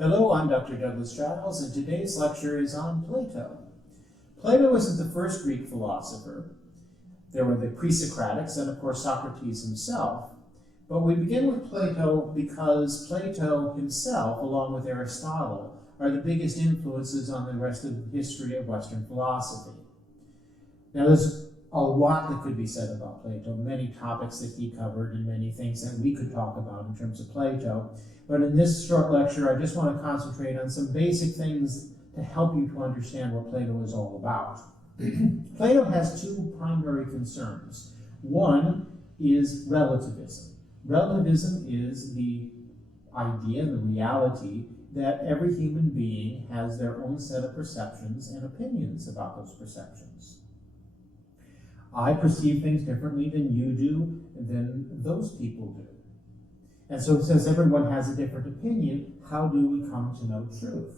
Hello, I'm Dr. Douglas Giles, and today's lecture is on Plato. Plato isn't the first Greek philosopher. There were the pre-Socratics and, of course, Socrates himself. But we begin with Plato because Plato himself, along with Aristotle, are the biggest influences on the rest of the history of Western philosophy. Now, there's a lot that could be said about Plato, many topics that he covered and many things that we could talk about in terms of Plato. But in this short lecture, I just want to concentrate on some basic things to help you to understand what Plato is all about. Plato has two primary concerns. One is relativism. Relativism is the idea, the reality, that every human being has their own set of perceptions and opinions about those perceptions. I perceive things differently than you do, than those people do. And so since everyone has a different opinion, how do we come to know truth?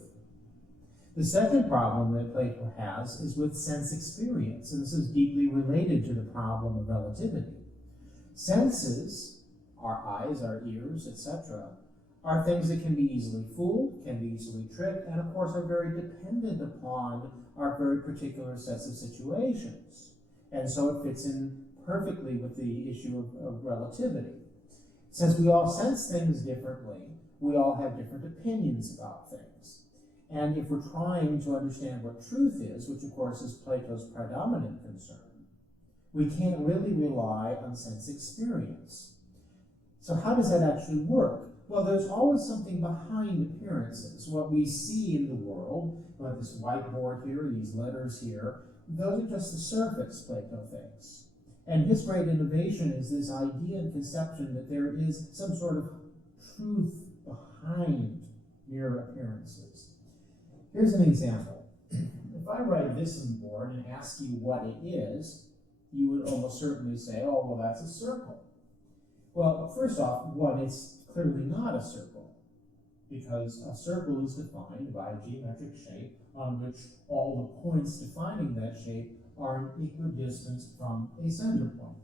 The second problem that Plato has is with sense experience, and this is deeply related to the problem of relativity. Senses, our eyes, our ears, etc., are things that can be easily fooled, can be easily tricked, and of course are very dependent upon our very particular sets of situations. And so it fits in perfectly with the issue of relativity. Since we all sense things differently, we all have different opinions about things. And if we're trying to understand what truth is, which of course is Plato's predominant concern, we can't really rely on sense experience. So how does that actually work? Well, there's always something behind appearances. What we see in the world, like this whiteboard here, these letters here, those are just the surface, Plato thinks. And his great innovation is this idea and conception that there is some sort of truth behind mere appearances. Here's an example. If I write this on the board and ask you what it is, you would almost certainly say, oh, well, that's a circle. Well, first off, one, it's clearly not a circle, because a circle is defined by a geometric shape on which all the points defining that shape are equidistant from a center point.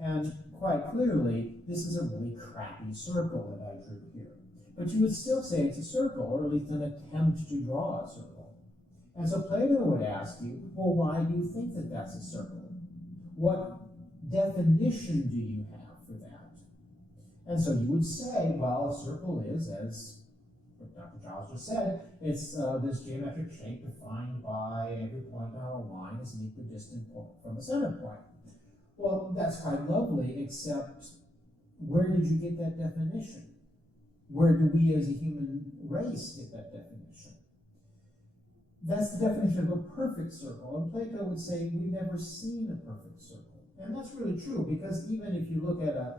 And quite clearly, this is a really crappy circle that I drew here. But you would still say it's a circle, or at least an attempt to draw a circle. And so Plato would ask you, well, why do you think that that's a circle? What definition do you have for that? And so you would say, well, a circle is, as Dr. Giles just said, it's this geometric shape defined by every point on a line is an equidistant point from a center point. Well, that's quite lovely, except where did you get that definition? Where do we as a human race get that definition? That's the definition of a perfect circle, and Plato would say we've never seen a perfect circle. And that's really true, because even if you look at a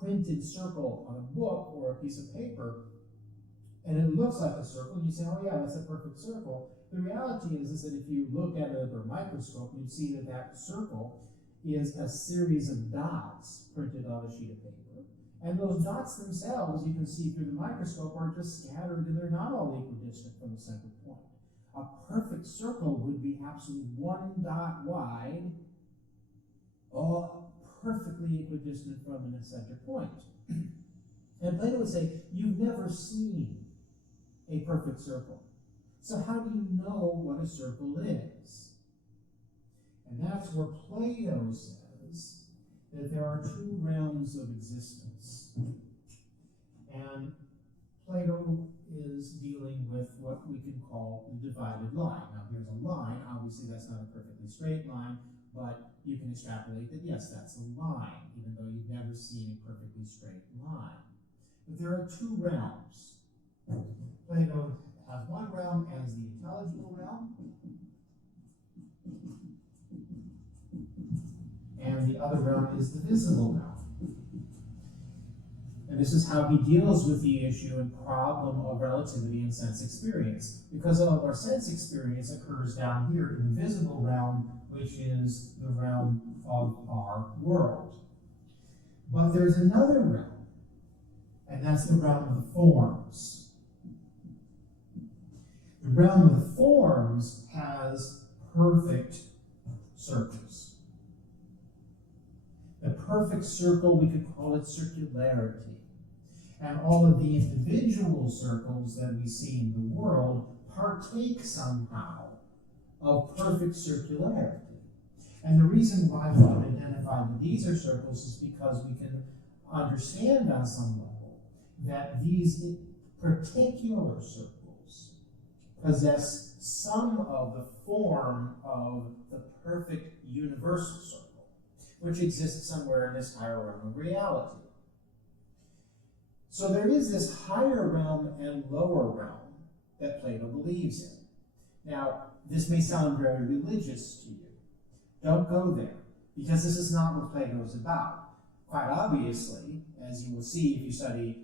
printed circle on a book or a piece of paper, and it looks like a circle, and you say, oh yeah, that's a perfect circle. The reality is that if you look at it under a microscope, you'd see that that circle is a series of dots printed on a sheet of paper. And those dots themselves, you can see through the microscope, are just scattered, and they're not all equidistant from the center point. A perfect circle would be absolutely one dot wide, all perfectly equidistant from a center point. And Plato would say, you've never seen a perfect circle. So how do you know what a circle is? And that's where Plato says that there are two realms of existence. And Plato is dealing with what we can call the divided line. Now here's a line. Obviously that's not a perfectly straight line, but you can extrapolate that, yes, that's a line, even though you've never seen a perfectly straight line. But there are two realms. Plato has one realm as the intelligible realm, and the other realm is the visible realm. And this is how he deals with the issue and problem of relativity and sense experience. Because all of our sense experience occurs down here in the visible realm, which is the realm of our world. But there's another realm, and that's the realm of the forms. The realm of the forms has perfect circles. The perfect circle, we could call it circularity. And all of the individual circles that we see in the world partake somehow of perfect circularity. And the reason why we can identify that these are circles is because we can understand on some level that these particular circles possess some of the form of the perfect universal circle, which exists somewhere in this higher realm of reality. So there is this higher realm and lower realm that Plato believes in. Now, this may sound very religious to you. Don't go there, because this is not what Plato is about. Quite obviously, as you will see if you study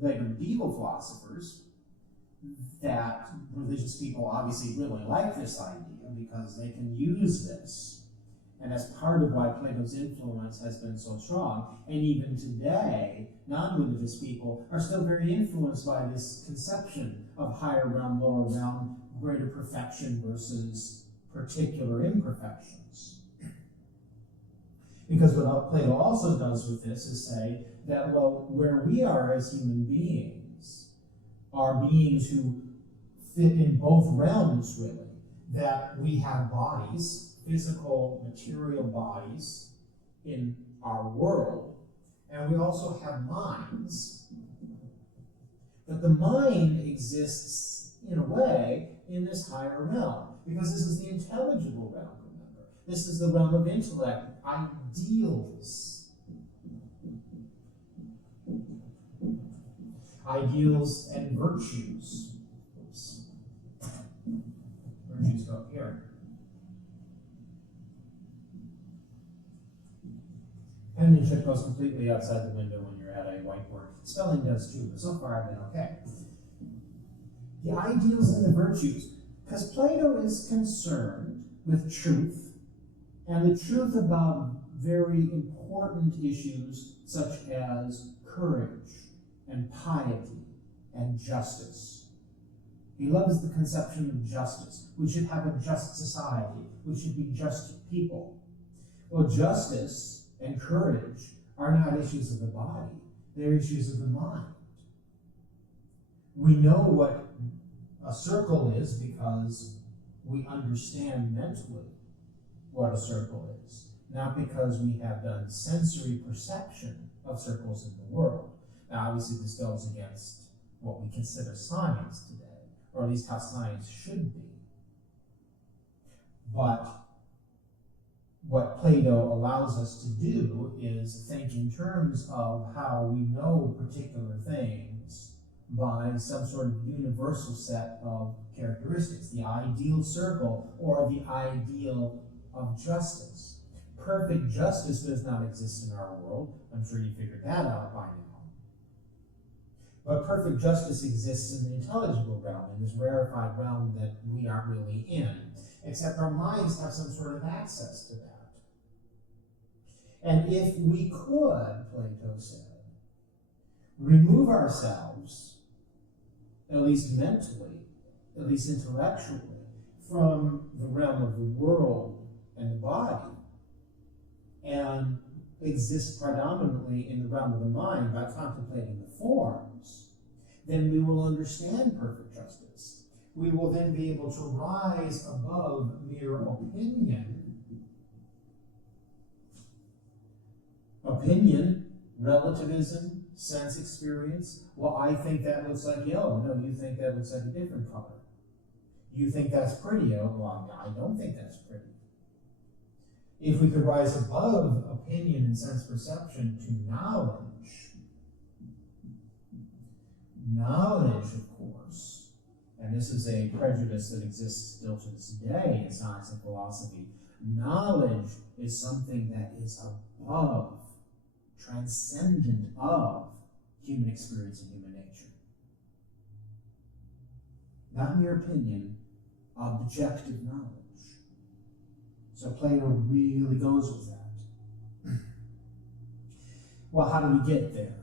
later medieval philosophers, that religious people obviously really like this idea because they can use this. And that's part of why Plato's influence has been so strong. And even today, non-religious people are still very influenced by this conception of higher realm, lower realm, greater perfection versus particular imperfections. Because what Plato also does with this is say that, well, where we are as human beings are beings who fit in both realms, really. That we have bodies, physical, material bodies in our world, and we also have minds. But the mind exists, in a way, in this higher realm, because this is the intelligible realm, remember. This is the realm of intellect, ideals. Ideals and virtues. Oops. Virtues go up here. Penmanship goes completely outside the window when you're at a whiteboard. Spelling does too, but so far I've been okay. The ideals and the virtues. Because Plato is concerned with truth, and the truth about very important issues such as courage and piety and justice. He loves the conception of justice. We should have a just society. We should be just people. Well, justice and courage are not issues of the body. They're issues of the mind. We know what a circle is because we understand mentally what a circle is, not because we have done sensory perception of circles in the world. Now, obviously, this goes against what we consider science today, or at least how science should be. But what Plato allows us to do is think in terms of how we know particular things by some sort of universal set of characteristics, the ideal circle or the ideal of justice. Perfect justice does not exist in our world. I'm sure you figured that out by now. But perfect justice exists in the intelligible realm, in this rarefied realm that we aren't really in, except our minds have some sort of access to that. And if we could, Plato said, remove ourselves, at least mentally, at least intellectually, from the realm of the world and the body, and exist predominantly in the realm of the mind by contemplating the forms, then we will understand perfect justice. We will then be able to rise above mere opinion, relativism, sense experience. Well, I think that looks like yellow. No, you think that looks like a different color. You think that's pretty. Oh, well, I don't think that's pretty. If we could rise above opinion and sense perception to knowledge, of course, and this is a prejudice that exists still to this day in science and philosophy, knowledge is something that is above, transcendent of human experience and human nature. Not mere opinion, objective knowledge. So Plato really goes with that. Well, how do we get there?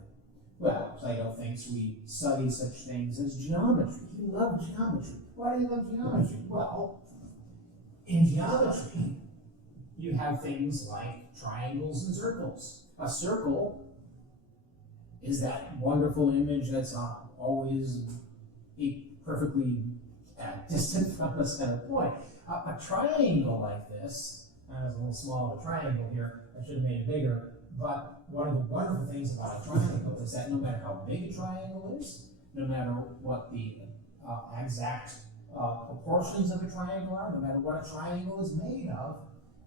Well, Plato thinks we study such things as geometry. He loved geometry. Why do you love geometry? Well, in geometry, you have things like triangles and circles. A circle is that wonderful image that's always perfectly distant from the center point. A triangle like this, and it's a little small of a triangle here, I should have made it bigger, but one of the wonderful things about a triangle is that no matter how big a triangle is, no matter what the exact proportions of a triangle are, no matter what a triangle is made of,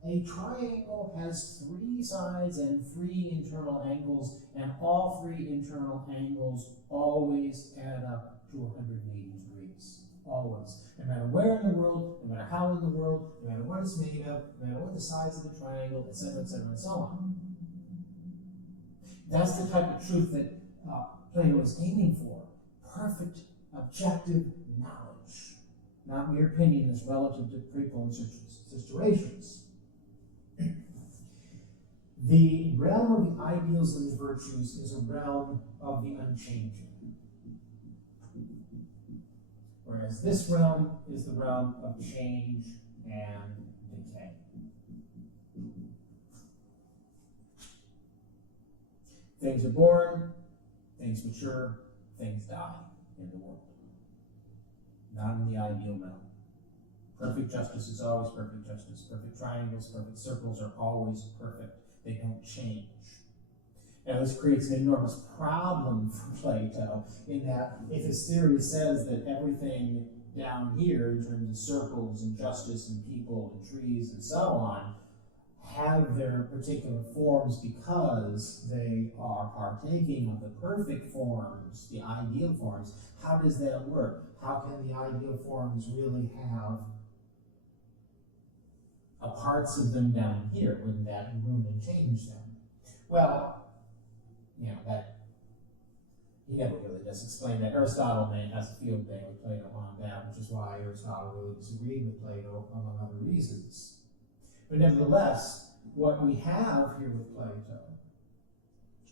a triangle has 3 sides and 3 internal angles, and all 3 internal angles always add up to 180 degrees. Always. No matter where in the world, no matter how in the world, no matter what it's made of, no matter what the size of the triangle, etc., and so on. That's the type of truth that Plato is aiming for. Perfect, objective knowledge. Not mere opinion as relative to people and situations. The realm of the ideals and the virtues is a realm of the unchanging. Whereas this realm is the realm of change and decay. Things are born, things mature, things die in the world. Not in the ideal realm. Perfect justice is always perfect justice. Perfect triangles, perfect circles are always perfect. They don't change. Now, this creates an enormous problem for Plato in that if his theory says that everything down here, in terms of circles and justice and people and trees and so on, have their particular forms because they are partaking of the perfect forms, the ideal forms, how does that work? How can the ideal forms really have parts of them down here? Wouldn't that ruin and change them? Well, that he never really does explain that. Aristotle has a field day with Plato on that, which is why Aristotle really disagreed with Plato, among other reasons. But nevertheless, what we have here with Plato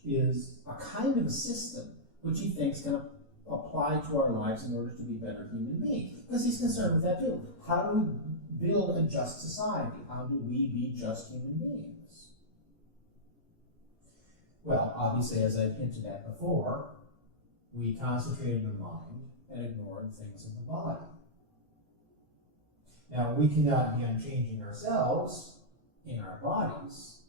is a kind of a system which he thinks can apply to our lives in order to be better human beings. Because he's concerned with that too. How do we build a just society? How do we be just human beings? Well, obviously, as I've hinted at before, we concentrate on the mind and ignore the things of the body. Now, we cannot be unchanging ourselves in our bodies,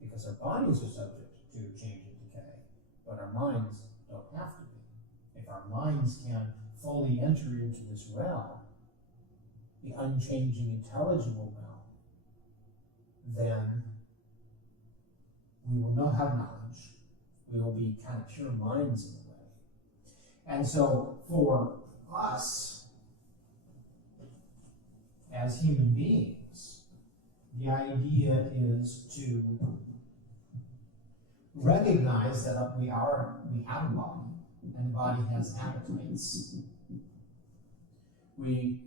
because our bodies are subject to change and decay, but our minds don't have to be. If our minds can fully enter into this realm, the unchanging, intelligible realm, then we will not have knowledge. We will be kind of pure minds in a way. And so for us, as human beings, the idea is to recognize that we have a body, and the body has appetites. We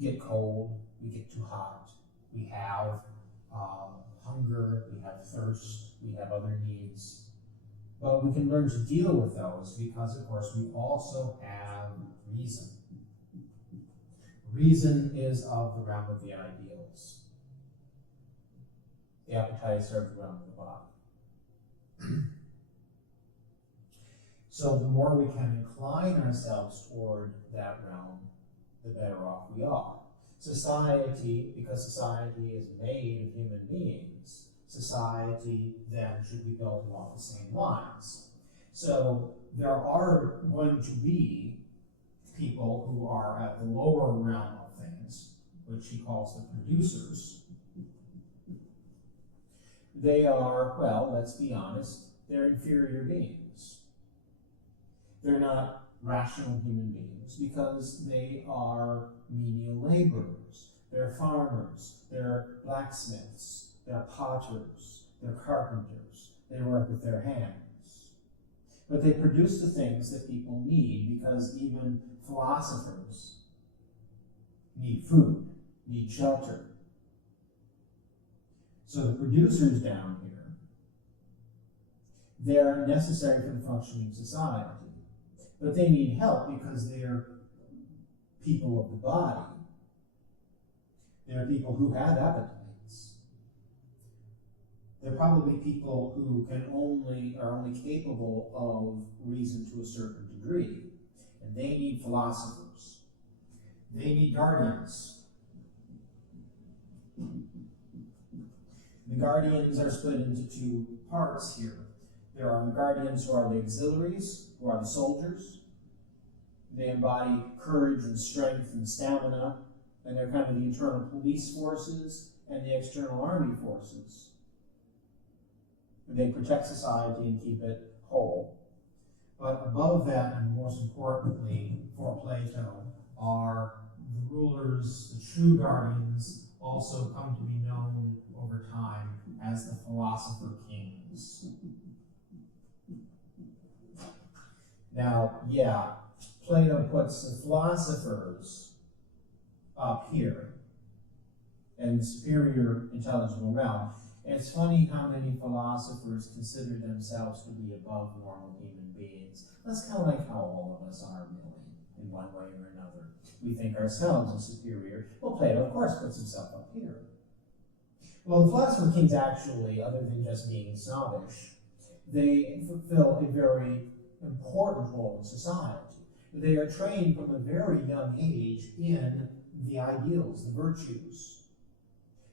get cold, we get too hot, we have hunger, we have thirst, we have other needs. But we can learn to deal with those because, of course, we also have reason. Reason is of the realm of the ideals. The appetites are of the realm of the body. So the more we can incline ourselves toward that realm, the better off we are. Society, because society is made of human beings, society then should be built along the same lines. So there are going to be people who are at the lower realm of things, which he calls the producers. They are, well, let's be honest, they're inferior beings. They're not rational human beings because they are menial laborers. They're farmers, they're blacksmiths, they're potters, they're carpenters. They work with their hands. But they produce the things that people need because even philosophers need food, need shelter. So the producers down here, they're necessary for the functioning of society. But they need help because they're people of the body. They're people who have appetites. They're probably people who are only capable of reason to a certain degree. And they need philosophers. They need guardians. The guardians are split into two parts here. There are the guardians who are the auxiliaries, who are the soldiers. They embody courage and strength and stamina, and they're kind of the internal police forces and the external army forces. They protect society and keep it whole. But above that, and most importantly for Plato, are the rulers, the true guardians, also come to be known over time as the philosopher kings. Now, yeah, Plato puts the philosophers up here in the superior intelligible realm. And it's funny how many philosophers consider themselves to be above normal human beings. That's kind of like how all of us are, really, in one way or another. We think ourselves as superior. Well, Plato, of course, puts himself up here. Well, the philosopher kings actually, other than just being snobbish, they fulfill a very important role in society. They are trained from a very young age in the ideals, the virtues.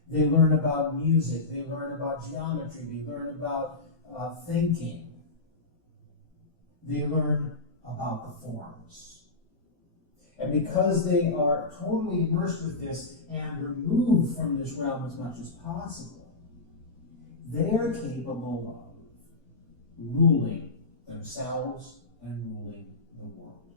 They learn about music, they learn about geometry, they learn about thinking. They learn about the forms. And because they are totally immersed with this and removed from this realm as much as possible, they are capable of ruling themselves and ruling the world.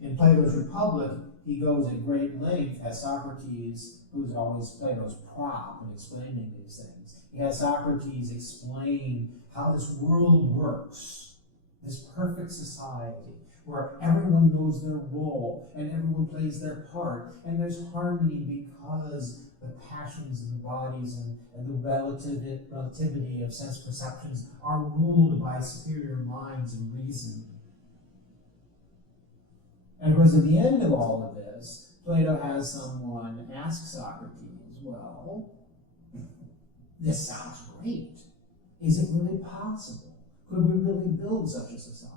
In Plato's Republic, he goes at great length, as Socrates, who's always Plato's prop in explaining these things. He has Socrates explain how this world works, this perfect society, where everyone knows their role and everyone plays their part, and there's harmony because the passions and the bodies and the relativity of sense perceptions are ruled by superior minds and reason. And of course, at the end of all of this, Plato has someone ask Socrates, well, this sounds great. Is it really possible? Could we really build such a society?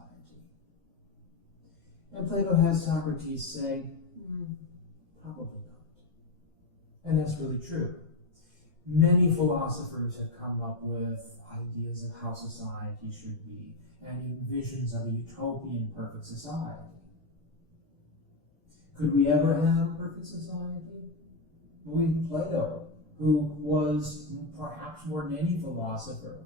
And Plato has Socrates say, probably not. And that's really true. Many philosophers have come up with ideas of how society should be and even visions of a utopian perfect society. Could we ever have a perfect society? Well, even Plato, who was perhaps more than any philosopher,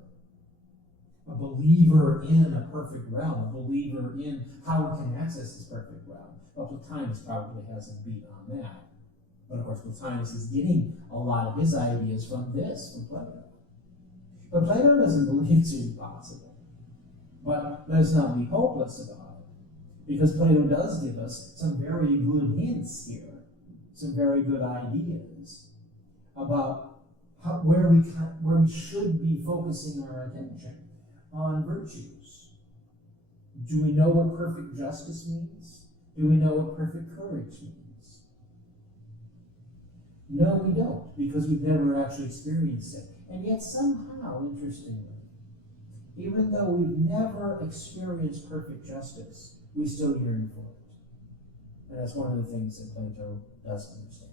a believer in a perfect realm, a believer in how we can access this perfect realm. Well, Plotinus probably hasn't beat on that. But of course, Plotinus is getting a lot of his ideas from Plato. But Plato doesn't believe it's really possible. But let's not be hopeless about it, because Plato does give us some very good hints here, some very good ideas about where we should be focusing our attention on virtues. Do we know what perfect justice means? Do we know what perfect courage means? No, we don't, because we've never actually experienced it. And yet somehow, interestingly, even though we've never experienced perfect justice, we still yearn for it. And that's one of the things that Plato doesn't understand.